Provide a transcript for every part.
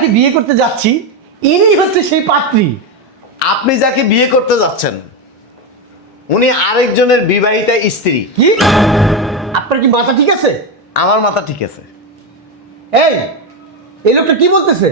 যাকে বিয়ে করতে যাচ্ছি ইনি হচ্ছে সেই পাত্রী। আপনি যাকে বিয়ে করতে যাচ্ছেন উনি আরেকজনের বিবাহিতা স্ত্রী। কি? আপনার কি মাথা ঠিক আছে? আমার মাথা ঠিক আছে। এই এই লোকটা কি বলতেছে?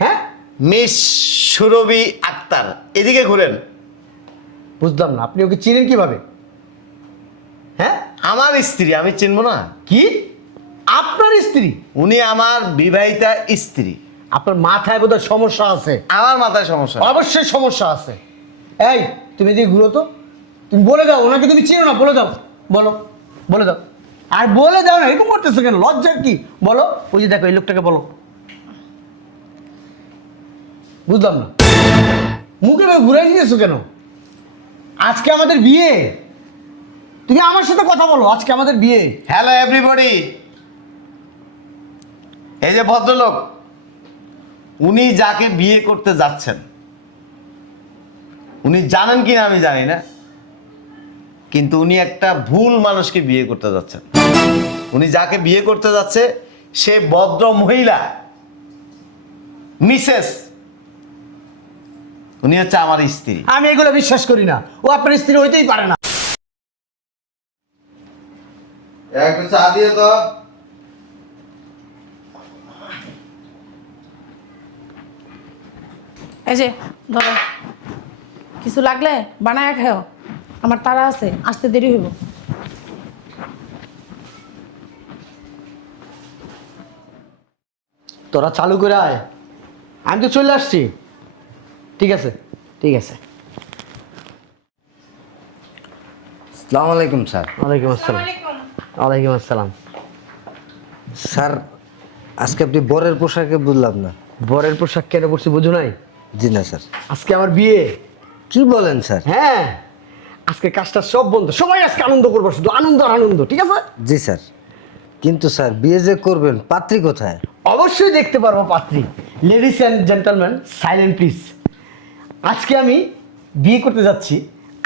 হ্যাঁ, মিস সুরভি আক্তার, এদিকে ঘুরেন। বুঝলাম না, আপনি ওকে চিনেন কিভাবে? হ্যাঁ, আমার স্ত্রী, আমি চিনব না? কি আপনার স্ত্রী? উনি আমার বিবাহিতা স্ত্রী। আপনার মাথায় বোধহয় সমস্যা আছে। আমার মাথায় সমস্যা। অবশ্যই সমস্যা আছে। এই তুমি এদিকে ঘুরো তো, তুমি বলে দাও ওনাকে তুমি চিনো না, বলে দাও, বলো, বলে দাও। আর বলে দাও না, এরকম করতেছো কেন? লজ্জা কি? বলো। ওই যে দেখো এই লোকটাকে বলো। বুঝলাম না, মুখে ঘুরাই দিয়েছো কেন? আজকে আমাদের বিয়ে, তুমি আমার সাথে কথা বলো। আজকে আমাদের বিয়ে। হ্যালো এভরিবডি, এই যে ভদ্রলোক, উনি যাকে বিয়ে করতে যাচ্ছেন উনি জানেন কি না আমি জানি না, কিন্তু উনি একটা ভুল মানুষকে বিয়ে করতে যাচ্ছেন। উনি যাকে বিয়ে করতে যাচ্ছে সে ভদ্র মহিলা, মিসেস। উনি হচ্ছে আমার স্ত্রী। আমি এগুলো বিশ্বাস করি না, ও আপনার স্ত্রী হইতেই পারে না। একটু চা দিয়ে তো। এই যে ধরো, কিছু লাগলে বানায় খাও, আমার তারা আছে, আসতে দেরি হইব। তোরা চালু করে আয়, আমি তো চলে আসছি। ঠিক আছে, ঠিক আছে। আসসালামু আলাইকুম স্যার। ওয়ালাইকুম আসসালাম। ওয়ালাইকুম আসসালাম। স্যার, আজকে আপনি বরের পোশাকে বুঝলাম না। বরের পোশাক কেন পরছি বুঝো নাই? জি না স্যার। আজকে আমার বিয়ে। কি বলেন স্যার? হ্যাঁ, আজকে কাজটা সব বন্ধ, সবাই আজকে আনন্দ করবো, শুধু আনন্দ আর আনন্দ। ঠিক আছে? জি স্যার, কিন্তু স্যার বিয়ে যে করবেন পাত্রী কোথায়? অবশ্যই দেখতে পারবো পাত্রী। Ladies and gentleman, silent please. আজকে আমি বিয়ে করতে যাচ্ছি,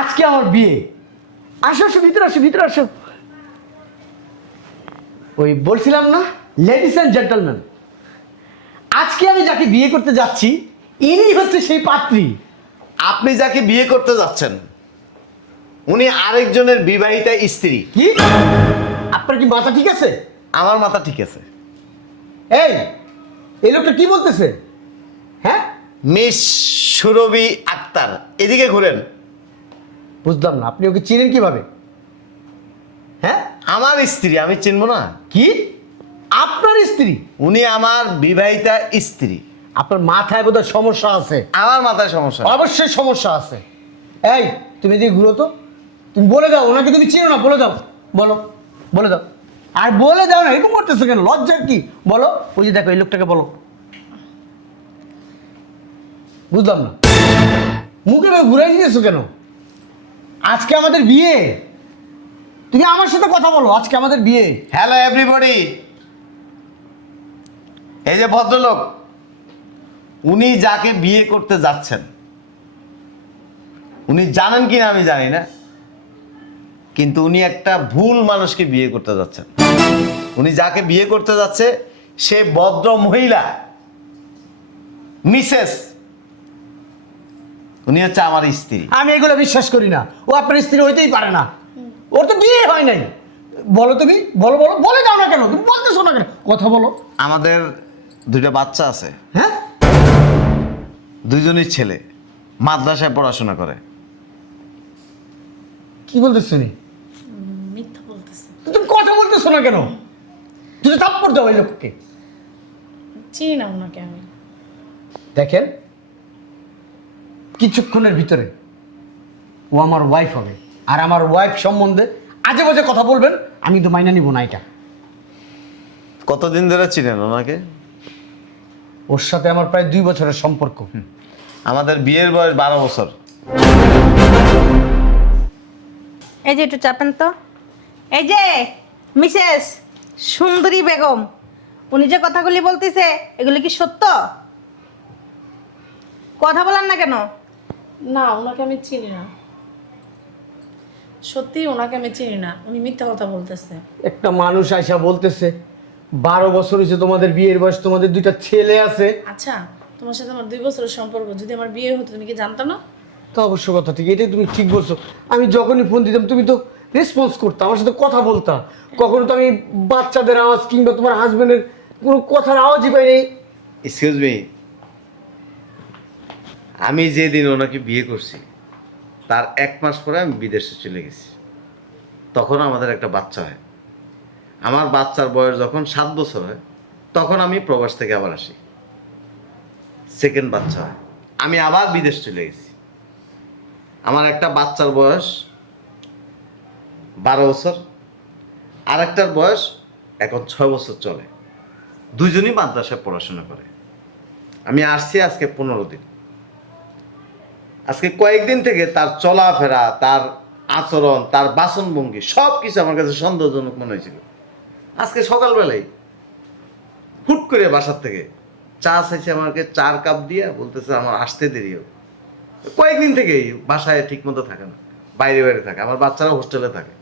আজকে আমার বিয়ে। আসো আসো, ভিতরে আসো, ভিতরে আসো। ওই বলছিলাম না, লেডিস অ্যান্ড জেন্টলম্যান, আজকে আমি যাকে বিয়ে করতে যাচ্ছি ইনি হচ্ছে সেই পাত্রী। আপনি যাকে বিয়ে করতে যাচ্ছেন উনি আরেকজনের বিবাহিতা স্ত্রী। কি? আপনার কি মাথা ঠিক আছে? আমার মাথা ঠিক আছে। এই এই লোকটা কি বলতেছে? হ্যাঁ, মিস সুরভি আক্তার, এদিকে ঘুরেন। বুঝলাম না, আপনি ওকে চিনেন কিভাবে? হ্যাঁ, আমার স্ত্রী, আমি চিনব না? কি আপনার স্ত্রী? উনি আমার বিবাহিতা স্ত্রী। আপনার মাথায় বোধহয় সমস্যা আছে। আমার মাথায় সমস্যা। অবশ্যই সমস্যা আছে। এই তুমি এদিকে ঘুরো তো, তুমি বলে দাও ওনাকে তুমি চিনো না, বলে দাও, বলো, বলে দাও। আর বলে দাও না, এরকম করতেছো কেন? লজ্জা কি? বলো। ওই যে দেখো এই লোকটাকে বলো। বুঝলাম না, মুখে ঘুরাই দিয়েছো কেন? আজকে আমাদের বিয়ে, তুমি আমার সাথে কথা বলো। আজকে আমাদের বিয়ে। হ্যালো এভরিবডি, এই যে ভদ্রলোক, উনি যাকে বিয়ে করতে যাচ্ছেন উনি জানেন কি না আমি জানি না, কিন্তু উনি একটা ভুল মানুষকে বিয়ে করতে যাচ্ছেন। উনি যাকে বিয়ে করতে যাচ্ছে সে ভদ্র মহিলা, মিসেস। উনি হচ্ছে আমার স্ত্রী। আমি এগুলো বিশ্বাস করি না, ও আপনার স্ত্রী হইতেই পারে না। ওর তো বিয়ে হয় নাই। বলো তুমি, বলো, বলো, বলে দাও না কেন? তুমি বলতেছো না কেন? কথা বলো। আমাদের দুইটা বাচ্চা আছে, হ্যাঁ, দুইজনই ছেলে, মাদ্রাসায় পড়াশোনা করে। কি বলতেছো নি? মিথ্যা বলতেছে। তো তুমি কথা বলতেছো না কেন? তুমি থাপ্পড় দাও এই লোককে। চিনি না ওনাকে আমি। দেখেন, কিছুক্ষণের ভিতরে ও আমার ওয়াইফ হবে, আর আমার ওয়াইফ সম্বন্ধে আজে বাজে কথা বলবেন আমি তো মাইনা নিব না এটা। কতদিন ধরে চিনেন ওনাকে? ওর সাথে আমার প্রায় 2 বছরের সম্পর্ক। আমাদের বিয়ের বয়স 12 বছর। এই যে একটু চাপেন তো। এই যে মিসেস সুন্দরী বেগম, উনি যে কথাগুলি বলতেছে এগুলি কি সত্য? কথা বলেন না কেন? না, ওনাকে আমি চিনি না, সত্যি ওনাকে আমি চিনি না, উনি মিথ্যা কথা বলতেছে। একটা মানুষ আইসা বলতেছে 12 বছর হয়েছে তোমাদের বিয়ের বয়স, তোমাদের 2টা ছেলে আছে। আচ্ছা, তোমার সাথে আমার 2 বছরের সম্পর্ক, যদি আমার বিয়ে হতো তুমি কি জানতো না? তো অবশ্য কথা ঠিক, এটাই তুমি ঠিক বলছো। আমি যখনই ফোন দিতাম তুমি তো রেসপন্স করতা, আমার সাথে কথা বলতা। কখনো তো আমি বাচ্চাদের আওয়াজ কিংবা তোমার হাজবেন্ডের কোনো কথার আওয়াজই পাইনি। এক্সকিউজ মি, আমি যেদিন ওনাকে বিয়ে করছি তার 1 মাস পরে আমি বিদেশে চলে গেছি। তখন আমাদের একটা বাচ্চা হয়। আমার বাচ্চার বয়স যখন 7 বছর হয় তখন আমি প্রবাস থেকে আবার আসি, সেকেন্ড বাচ্চা হয়, আমি আবার বিদেশ চলে গেছি। আমার একটা বাচ্চার বয়স 12 বছর, আর একটার বয়স এখন 6 বছর চলে। দুইজনই মাদ্রাসায় পড়াশোনা করে। আমি আসছি আজকে 15 দিন। আজকে কয়েকদিন থেকে তার চলাফেরা, তার আচরণ, তার বাসনভঙ্গি সব কিছু আমার কাছে সন্দেহজনক মনে হয়েছিল। আজকে সকালবেলায় হুট করে বাসার থেকে চা চাইছে আমাকে, 4 কাপ দিয়ে বলতেছে আমার আসতে দেরি হবে। কয়েকদিন থেকেই বাসায় ঠিক মতো থাকে না, বাইরে বাইরে থাকে। আমার বাচ্চারা হোস্টেলে থাকে,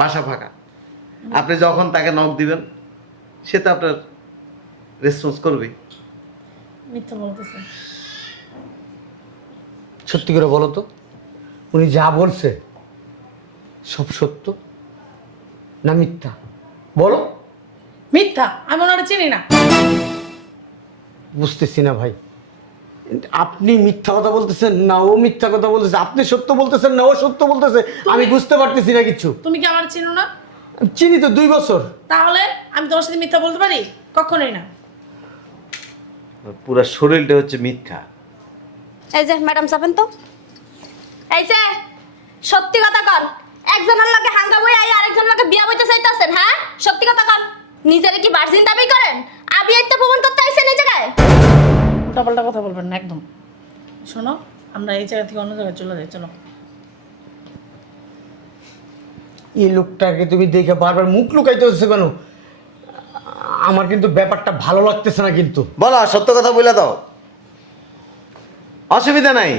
বাসা ফাঁকা। আপনি যখন তাকে নক দিবেন সে তো আপনার রেসপন্স করবেই। মিথ্যা বলতেছে। সত্যি করে বলো তো, উনি যা বলছে সব সত্য না মিথ্যা? বলো। মিথ্যা, আমি ওনারে চিনি না। বুঝতেছি না ভাই, আপনি মিথ্যা কথা বলতেছেন না ও মিথ্যা কথা বলতেছে, আপনি সত্য বলতেছেন না ও সত্য বলতেছে, আমি বুঝতে পারতেছি না কিছু। তুমি কি আমার চিনো না? চিনি তো 2 বছর। তাহলে আমি তোমার সাথে মিথ্যা বলতে পারি? কখনোই না। পুরা শরীরটা হচ্ছে মিথ্যা। এই যে ম্যাডাম চাপেন তো। এই যে সত্যি কথা কর, একজনের লগে হাঙ্গা বই আই আরেকজনের লগে বিয়া বইতে চাইতাছেন? হ্যাঁ, সত্যি কথা কর। নিজেরে কি ভার্জিন দাবি করেন? আবি আইতে প্রমাণ করতে আইছেন এই জায়গায়? উল্টাপাল্টা কথা বলবেন না একদম। শোনো, আমরা এই জায়গা থেকে অন্য জায়গায় চলে যাই, চলো। এই লোকটাকে তুমি দেখে বারবার মুখ লুকাইতে হচ্ছে কেন? আমার কিন্তু ব্যাপারটা ভালো লাগতেছে না কিন্তু। বলো, সত্য কথা বলে দাও, অসুবিধা নাই।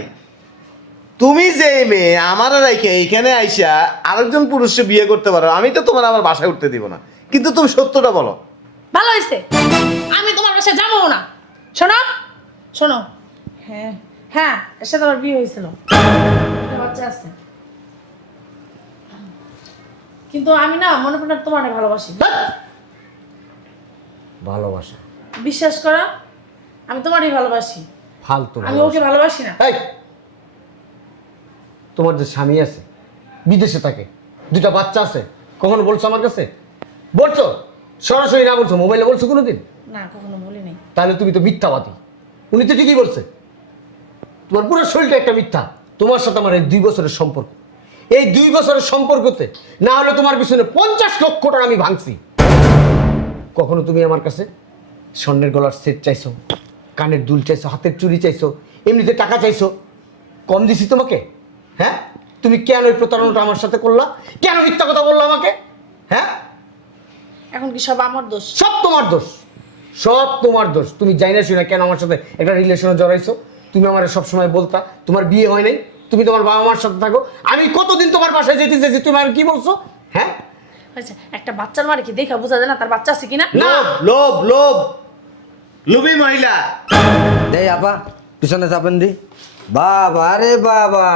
তুমি যে মেয়ে আমার রাইখে এইখানে আইসা আরেকজন পুরুষকে বিয়ে করতে পারো, আমি তো তোমার আমার বাসায় উঠতে দিব না, কিন্তু তুমি সত্যটা বলো। ভালো হয়েছে, আমি তোমার বাসায় যাবো না। শোনো শোনো, হ্যাঁ হ্যাঁ, এর সাথে আমার বিয়ে হয়েছিল, একটা বাচ্চা আছে। কিন্তু আমি না মনে প্রাণে তোমার ভালোবাসি। ভালোবাসা? বিশ্বাস করো, আমি তোমারই ভালোবাসি, ফালতু আমি ওকে ভালোবাসি না। এই, তোমার যে স্বামী আছে বিদেশে থাকে, 2টা বাচ্চা আছে, কখনো বলছো আমার কাছে? বলছো? সরাসরি না বলছো, মোবাইলে বলছো কোনোদিন? না, কখনো বলি নাই। তাহলে তুমি তো মিথ্যাবাদী। উনি তো ঠিকই বলছে, তোমার পুরো শরীরটা একটা মিথ্যা। তোমার সাথে আমার এই 2 বছরের সম্পর্ক, এই 2 বছরের সম্পর্কতে না হলে তোমার পিছনে 50 লক্ষ টাকা আমি ভাঙছি। কখনো তুমি আমার কাছে স্বর্ণের গলার সেট চাইছো, কানের দুল চাইছো, হাতের চুড়ি চাইছো, এমনিতে টাকা চাইছো? কম দিছি তোমাকে? হ্যাঁ, তুমি কেন ওই প্রতারণাটা আমার সাথে করলা? কেন মিথ্যা কথা বললা আমাকে? হ্যাঁ, এখন কি সব আমার দোষ? সব তোমার দোষ, সব তোমার দোষ। তুমি জানি না শুনে কেন আমার সাথে একটা রিলেশনে জড়াইছো? তুমি আমার সবসময় বলতা তোমার বিয়ে হয় নাই, তুমি তোমার বাবা মার সাথে থাকো। আমি কতদিন তোমার বাসায় যেতে চাইছি, তুমি আর কি বলছো? হ্যাঁ, আচ্ছা, একটা বাচ্চার মারে কি দেখা বোঝা যায় না তার বাচ্চা আছে কিনা? না। লোভ লোভ, লোভী মহিলা। এই আপা পিছনে চাপেন দি। বাবা রে বাবা,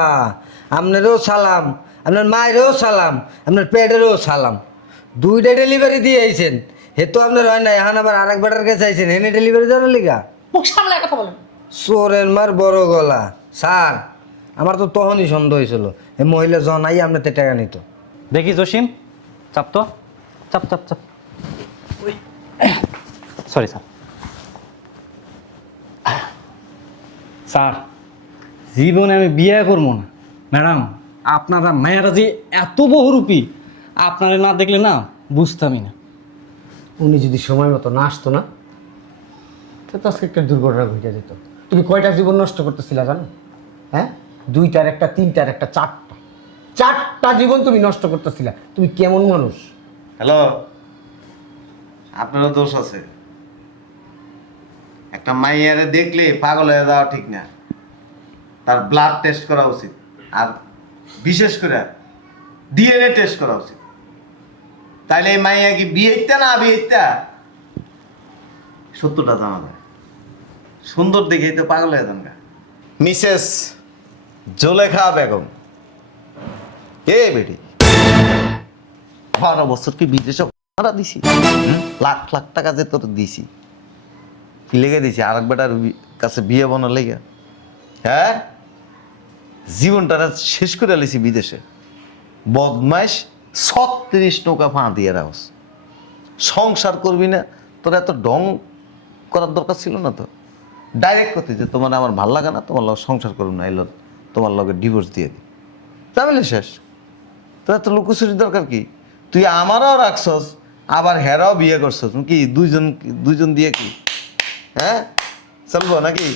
আপনারও সালাম, আপনার মায়েরও সালাম, আপনার পেটেরও সালাম। 2টা ডেলিভারি দিয়ে আইছেন, হে তো আপনার হয় না, এখন আবার আরেক বেটার কাছে আইছেন, হেনে ডেলিভারি দেওয়ার লিগা? মুখ সামলায় কথা বলেন। চোরের মার বড় গলা। স্যার, আমার তো তখনই সন্দেহ হয়েছিল এই মহিলা জন আই আপনার টাকা নিত। দেখি জসিম, চাপ তো, চাপ চাপ চাপ। Sorry sir. স্যার, জীবনে আমি বিয়ে করবো না। ম্যাডাম, আপনারা মায়েরা যে এত বহুরূপী, আপনারা না দেখলে না বুঝতামই না। উনি যদি সময় মতো না আসতো না, তো আজকে একটা দুর্ঘটনা ঘটে যেত। তুমি কয়টা জীবন নষ্ট করতেছিলা জানো? হ্যাঁ, 2টার একটা, 3টার একটা, 4টা জীবন তুমি নষ্ট করতেছিলা। তুমি কেমন মানুষ? হ্যালো, আপনারও দোষ আছে। একটা মাইয়ারে দেখলে পাগল হয়ে যাওয়া ঠিক না, তার ব্লাড টেস্ট করা উচিত, আর বিশেষ করে ডিএনএ টেস্ট করা উচিত। তাইলে এই মাইয়া কি বিয়ে না বিয়ে সত্যটা জানা যায়। সুন্দর দেখেই তো পাগল হয়ে যান গা। মিসেস জোলেখা বেগম, কে বেটি? 12 বছর কি বিদেশে ভাড়া দিছি? লাখ লাখ টাকা যে তোর দিছি, কি লেগে দিছি? আরেক বেটার কাছে বিয়ে বানার লেগে? হ্যাঁ, জীবনটা শেষ করে লিছি বিদেশে। বদমাইশ, 36 নৌকা ফাঁ দিয়ে রাখস। সংসার করবি না, তোর এত ডং করার দরকার ছিল না তো। ডাইরেক্ট করতে যে তোমার আমার ভাল লাগে না, তোমার লগে সংসার করুন না, এলো তোমার লগে ডিভোর্স দিয়ে দিই, তাহলে শেষ। তোর এত লুকোচুরির দরকার কি? তুই আমারও রাখছস, আবার হেরাও বিয়ে করছস। তুমি কি দুইজন দিয়ে কি হ্যাঁ চলবো নাকি?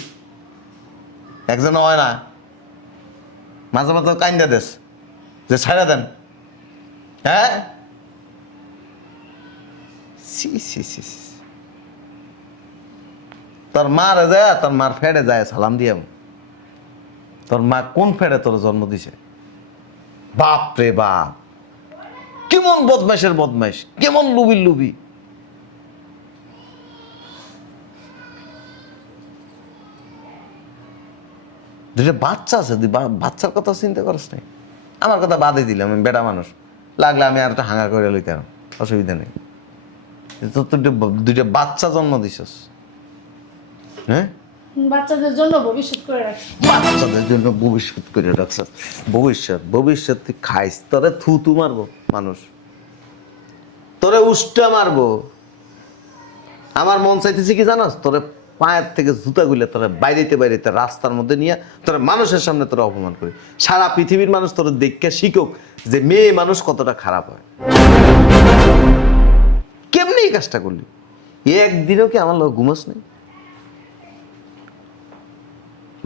একজন হয় না, মাঝে মাঝে কাইন্দা দেশ যে ছাড়া দেন। হ্যাঁ, সি সি সি সি। তোর মার যায়, তোর মার ফেড়ে যায় সালাম দিয়ে। তোর মা কোন ফেড়ে তোর জন্ম দিছে? বাপ রে বাপ, কেমন বদমাইশের বদমাইশ, কেমন লুবি লুবি। দুটো বাচ্চা আছে, বাচ্চার কথা চিন্তা করিস নাই। আমার কথা বাদে দিলাম, আমি বেটা মানুষ, লাগলে আমি আর একটা হাঙ্গা করে লইতাম, অসুবিধা নেই। তোর দুইটা বাচ্চা জন্ম দিছস। হ্যাঁ, বাচ্চাদের জন্য ভবিষ্যৎ করে রাখছি। বাচ্চাদের জন্য ভবিষ্যৎ করে রাখছস। ভবিষ্যৎ তুই খাইস, তোরে থুতু মারবো মানুষ, তোরে উষ্টা মারবো। আমার মন চাইতেছি কি জানাস? তোরে পায়ের থেকে জুতা গুলে তোরে বাইরেতে রাস্তার মধ্যে নিয়ে তোরে মানুষের সামনে তোরে অপমান করি। সারা পৃথিবীর মানুষ তোরে দেখে শিখুক যে মেয়ে মানুষ কতটা খারাপ হয়। কেমনি এই কাজটা করলি? একদিনও কি আমার লোক ঘুমাস নেই?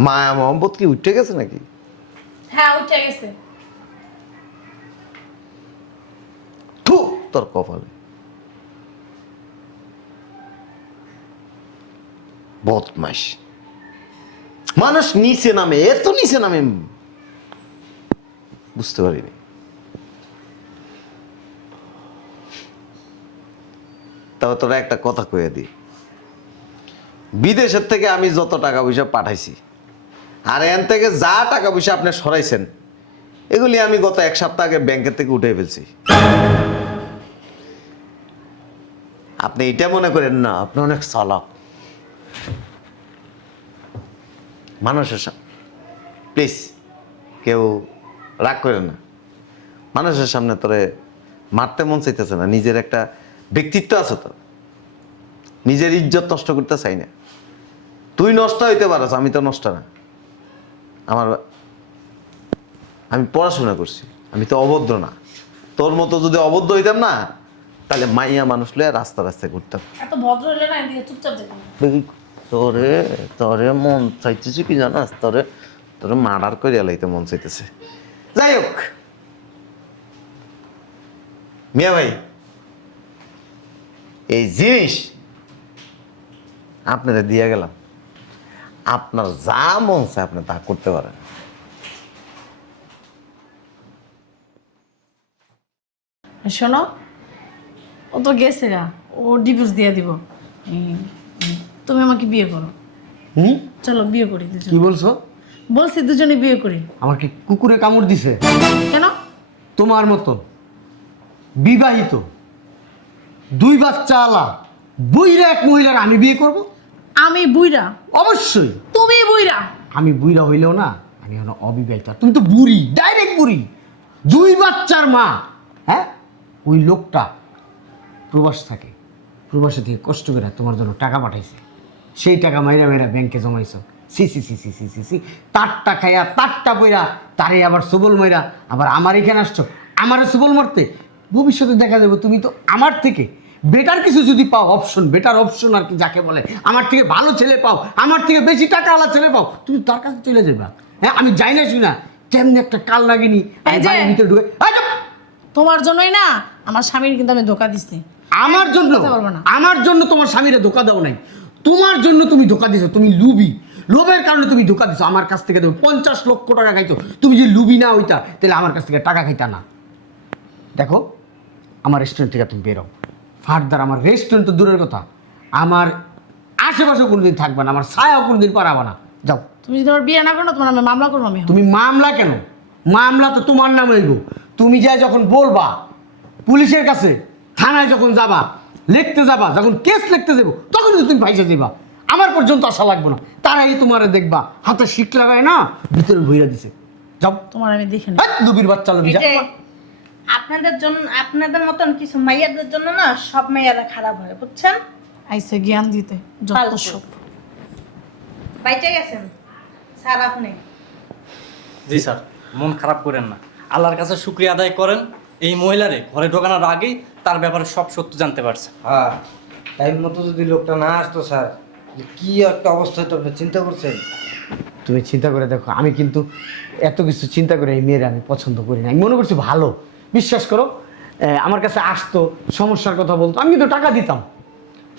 মায়া মোহাম্মদ কি উঠে গেছে নাকি? হ্যাঁ, উঠে গেছে। থু তোর কপালে। বদমাইশ মানুষ নিচে নামে, এত নিচে নামে বুঝতে পারিনি। তবে তোরা একটা কথা কয়ে দি, বিদেশের থেকে আমি যত টাকা পয়সা পাঠাইছি আর এন থেকে যা টাকা পয়সা আপনি সরাইছেন, এগুলি আমি গত 1 সপ্তাহ আগে ব্যাংকের থেকে উঠে ফেলছি। আপনি এটা মনে করেন না আপনি অনেক চালাক। মানুষের সামনে প্লিজ কেউ রাগ করেন না। মানুষের সামনে তোরে মারতে মন চাইতেছে না, নিজের একটা ব্যক্তিত্ব আছে তো, নিজের ইজ্জত নষ্ট করতে চাই না। তুই নষ্ট হইতে পারস, আমি তো নষ্ট না। আমি পড়াশোনা করছি, আমি তো অভদ্র না। তোর মতো যদি অভদ্র হইতাম না, তাহলে মাইয়া মানুষ লয়ে রাস্তা রাস্তায় ঘুরতাম। এত ভদ্র হইলে না, এদিকে চুপচাপ দেখুন। তোরে মন চাইতেছে কি জানাস? তোরে মার্ডার করে লাইতে মন চাইতেছে। যাই হোক মিয়া ভাই, এই জিনিস আপনারা দিয়ে গেলাম, আপনার যা মন চায় আপনি তা করতে পারেন। শোনো, ও তো গেছে গা, ও ডিভোর্স দিয়ে দিব। তুমি আমাকে বিয়ে করো। চলো বিয়ে করি দুজন। কি বলছো? বলছি দুজনে বিয়ে করি। আমার কি কুকুরে কামড় দিছে? কেন? তোমার মতো বিবাহিত 2 বাচ্চা আলা বুইরা এক মহিলার আমি বিয়ে করব? আমি বুইরা? অবশ্যই। তুমি বুইরা? আমি বুইরা হইলেও না, আমি এখন অবিবাহিত। আর তুমি তো বুড়ি, ডাইরেক্ট বুড়ি, 2 বাচ্চার মা। হ্যাঁ, ওই লোকটা প্রবাস থাকে, প্রবাসে থেকে কষ্ট করে তোমার জন্য টাকা পাঠাইছে। সেই টাকা মাইরা মাইরা ব্যাংকে জমাইছো। সি সি সি সি সি সি সি, তারটা খাইয়া তারটা বইরা তারে আবার সবল মইরা আবার আমার এখানে আসছো আমারও সবল মারতে। ভবিষ্যতে দেখা যাবে তুমি তো আমার থেকে বেটার কিছু যদি পাও, অপশন, বেটার অপশন আর কি যাকে বলে, আমার থেকে ভালো ছেলে পাও, আমার থেকে বেশি টাকা আলা ছেলে পাও, তুমি তার কাছে চলে যাবে। হ্যাঁ, আমি যাই না শুনা কেমনি একটা কাল লাগিনি ভিতরে ঢুকে। তোমার জন্যই না আমার স্বামীর কিন্তু আমি ধোকা দিচ্ছি। আমার জন্য? কথা বলবো না। আমার জন্য তোমার স্বামীরে ধোকা দাও নাই, তোমার জন্য তুমি ধোকা দিছো। তুমি লুবি, লোভের কারণে তুমি ধোকা দিছো। আমার কাছ থেকে দেবো 50 লক্ষ টাকা খাইতো, তুমি যদি লুবি না হইতা তাহলে আমার কাছ থেকে টাকা খাইতা না। দেখো, আমার রেস্টুরেন্ট থেকে তুমি বেরো। ফার্দার আমার রেস্টুরেন্ট তো দূরের কথা, আমার আশেপাশে কোনোদিন থাকবে না, আমার ছায়াও কোনোদিন পারাবে না। যাও। তুমি যদি আমার বিয়ে না করো না, তোমার আমি মামলা করবো আমি। তুমি মামলা কেন? মামলা তো তোমার নামে হইব। তুমি যাই যখন বলবা পুলিশের কাছে, থানায় যখন যাবা, লিখতে যাবা, যখন কেস লিখতে যাবো, তখন তো তুমি ভাইসা যাবা। আমার পর্যন্ত আসা লাগবে না, তারাই তোমারে দেখবা হাতে শিক লাগায় না ভিতরে ভুইরা দিছে। যাও। তোমার আমি দেখে নিই। দুবির বাচ্চা লবি এই যা। যে আপনাদের জন্য, আপনাদের মতন কিছু মাইয়াদের জন্য না সব মেয়েরা খারাপ হয়, বুঝছেন? আইসে জ্ঞান দিতে যত ফালতু। সব। বাইচে গেছেন স্যার আপনি। জি স্যার, মন খারাপ করেন না, আল্লাহর কাছে শুকরিয়া আদায় করেন এই মহিলারে ঘরে ঢোকানোর আগেই তার ব্যাপারে সব সত্য জানতে পারছে। হ্যাঁ, টাইম মতো যদি লোকটা না আসতো স্যার, যে কি একটা অবস্থা হতো আপনি চিন্তা করছেন? তুমি চিন্তা করে দেখো, আমি কিন্তু এত কিছু চিন্তা করে এই মেয়েরা আমি পছন্দ করি না। আমি মনে করছি ভালো, বিশ্বাস করো। আমার কাছে আসতো, সমস্যার কথা বলতো, আমি কিন্তু টাকা দিতাম।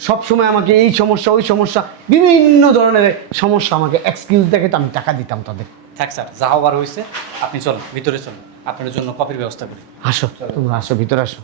সব সময় আমাকে এই সমস্যা ওই সমস্যা বিভিন্ন ধরনের সমস্যা আমাকে এক্সকিউজ দেখে তো আমি টাকা দিতাম তাদের। থাক স্যার, যা হবার হয়েছে, আপনি চলুন ভিতরে চলুন, আপনার জন্য কফির ব্যবস্থা করি। আসো, তোমরা আসো, ভিতরে আসো।